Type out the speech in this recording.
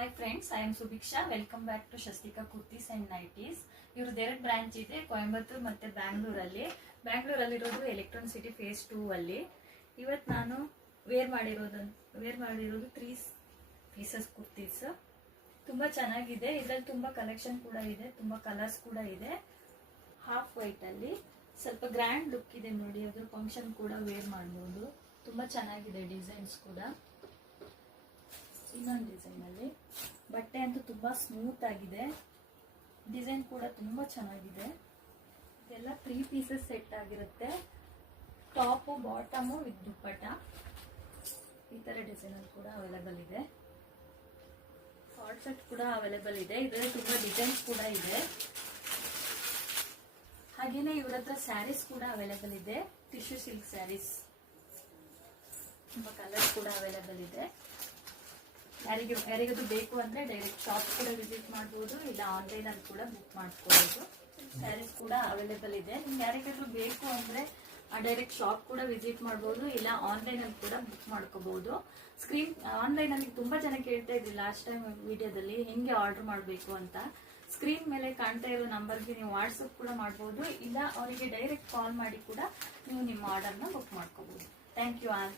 Hi friends, I am Subhiksha. Welcome back to Shastika kurtis and nighties. ಇವ್ರದ್ದು 2 branch ಇದೆ, ಕೊಯಂಬತ್ತೂರ್ ಮತ್ತೆ ಬ್ಯಾಂಗ್ಳೂರಲ್ಲಿ. ಬ್ಯಾಂಗ್ಳೂರಲ್ಲಿರೋದು ಎಲೆಕ್ಟ್ರಾನಿಕ್ ಸಿಟಿ ಫೇಸ್ 2 ಅಲ್ಲಿ. ಇವತ್ತು ನಾನು ವೇರ್ ಮಾಡಿರೋದು 3 ಪೀಸಸ್ ಕುರ್ತೀಸ್. ತುಂಬಾ ಚೆನ್ನಾಗಿದೆ. ಇದರಲ್ಲಿ ತುಂಬಾ ಕಲೆಕ್ಷನ್ ಕೂಡ ಇದೆ, ತುಂಬಾ ಕಲರ್ಸ್ ಕೂಡ ಇದೆ. ಹಾಫ್ ವೈಟ್ ಅಲ್ಲಿ ಸ್ವಲ್ಪ ಗ್ರ್ಯಾಂಡ್ ಲುಕ್ ಇದೆ ನೋಡಿ. ಅದ್ರ ಫಂಕ್ಷನ್ ಕೂಡ ವೇರ್ ಮಾಡಬಹುದು. ತುಂಬಾ ಚೆನ್ನಾಗಿದೆ ಡಿಸೈನ್ಸ್ ಕೂಡ. ಇನ್ನೊಂದು ಡಿಸೈನ್ ಅಲ್ಲಿ ಬಟ್ಟೆ ಅಂತೂ ತುಂಬಾ ಸ್ಮೂತ್ ಆಗಿದೆ. ಡಿಸೈನ್ ಕೂಡ ತುಂಬಾ ಚೆನ್ನಾಗಿದೆ. ಇದೆಲ್ಲ 3 ಪೀಸಸ್ ಸೆಟ್ ಆಗಿರುತ್ತೆ. ಟಾಪ್ ಬಾಟಮ್ ವಿತ್ ದುಪ್ಪಟ್ಟ. ಈ ತರ ಡಿಸೈನ್ ಅಲ್ಲಿ ಕೂಡ ಅವೈಲೇಬಲ್ ಇದೆ. ಶಾರ್ಟ್ ಸೆಟ್ ಕೂಡ ಅವೈಲೇಬಲ್ ಇದೆ. ಇದರಲ್ಲಿ ತುಂಬಾ ಡಿಸೈನ್ಸ್ ಕೂಡ ಇದೆ. ಹಾಗೇನೆ ಇವ್ರ ಹತ್ರ ಸ್ಯಾರೀಸ್ ಕೂಡ ಅವೈಲೇಬಲ್ ಇದೆ. Tissue silk sarees. ತುಂಬಾ ಕಲರ್ಸ್ ಕೂಡ ಅವೈಲೇಬಲ್ ಇದೆ. ಯಾರಿಗಾದ್ರೂ ಬೇಕು ಅಂದ್ರೆ ಡೈರೆಕ್ಟ್ ಶಾಪ್ ಕೂಡ ವಿಸಿಟ್ ಮಾಡಬಹುದು, ಇಲ್ಲ ಆನ್ಲೈನ್ ಅಲ್ಲಿ ಕೂಡ ಬುಕ್ ಮಾಡ್ಕೋಬಹುದು. ಸ್ಯಾರೀಸ್ ಕೂಡ ಅವೈಲೇಬಲ್ ಇದೆ. ನಿಮ್ಗೆ ಯಾರಿಗಾದ್ರೂ ಬೇಕು ಅಂದ್ರೆ ಡೈರೆಕ್ಟ್ ಶಾಪ್ ಕೂಡ ವಿಸಿಟ್ ಮಾಡಬಹುದು, ಇಲ್ಲ ಆನ್ಲೈನ್ ಅಲ್ಲಿ ಕೂಡ ಬುಕ್ ಮಾಡ್ಕೋಬಹುದು. ಆನ್ಲೈನ್ ಅಲ್ಲಿ ತುಂಬಾ ಜನ ಕೇಳ್ತಾ ಇದ್ರಿ ಲಾಸ್ಟ್ ಟೈಮ್ ವಿಡಿಯೋದಲ್ಲಿ ಹೆಂಗೆ ಆರ್ಡರ್ ಮಾಡಬೇಕು ಅಂತ. ಸ್ಕ್ರೀನ್ ಮೇಲೆ ಕಾಣ್ತಾ ಇರೋ ನಂಬರ್ಗೆ ನೀವು ವಾಟ್ಸಪ್ ಕೂಡ ಮಾಡಬಹುದು, ಇಲ್ಲ ಅವರಿಗೆ ಡೈರೆಕ್ಟ್ ಕಾಲ್ ಮಾಡಿ ಕೂಡ ನೀವು ನಿಮ್ಮ ಆರ್ಡರ್ನ ಬುಕ್ ಮಾಡ್ಕೋಬಹುದು. Thank you all.